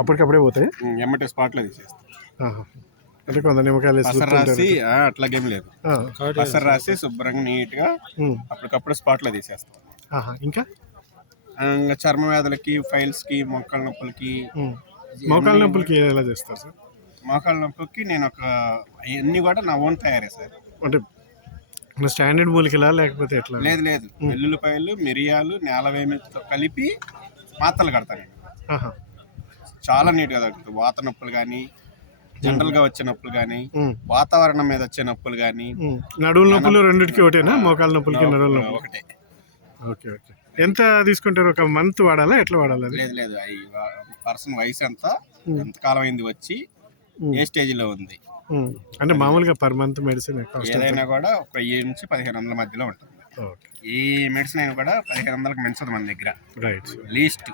అప్పటికప్పుడే పోతాయి ఎమ్మటే స్పాట్లో తీసేస్తాం. అంటే కొంత నిమ్మకాయలు. రాసి అట్లాగేం లేదు పసరు రాసి శుభ్రంగా నీట్గా. అప్పటికప్పుడు స్పాట్లో తీసేస్తాం. ఇంకా చర్మ వ్యాధులకి ఫైల్స్కి మొక్కల నొప్పులకి. మోకాళ్ళ నొప్పులకి ఎలా చేస్తారు సార్ మోకాళ్ళ నొప్పులకి నేను ఒక అన్నీ కూడా నా ఓన్ తయారే సార్ అంటే స్టాండర్డ్ మూలికలా లేకపోతే ఎట్లా లేదు లేదు వెల్లుల్లిపాయలు మిరియాలు నేలవేమితో కలిపి మాత్రలు కడతాను. చాలా నీట్గా తగ్గుతుంది. వాత నొప్పులు కానీ జనరల్గా వచ్చే నొప్పులు కానీ. వాతావరణం మీద వచ్చే నొప్పులు కానీ. నడువుల నొప్పులు రెండింటికి ఒకటేనా? మోకాళ్ళ నొప్పులకి నడువుల నొప్పులు? ఒకటే. Okay okay. ఎంత తీసుకుంటారు? ఒక మంత్ వాడాలా? ఎట్లా వాడాలి లేదు లేదు. పర్సన్ వయసు ఎంత. ఎంత కాలం అయింది వచ్చి. ఏ స్టేజ్లో ఉంది? ఉమ్. అంటే మామూలుగా పర్ మంత్ మెడిసిన్ ఏదైనా కూడా ఒక వెయ్యి నుంచి పదిహేను వందల మధ్యలో ఉంటుంది. ఈ మెడిసిన్ అయినా కూడా పదిహేను వందలకు మించదు మన దగ్గర. రైట్. లీస్ట్.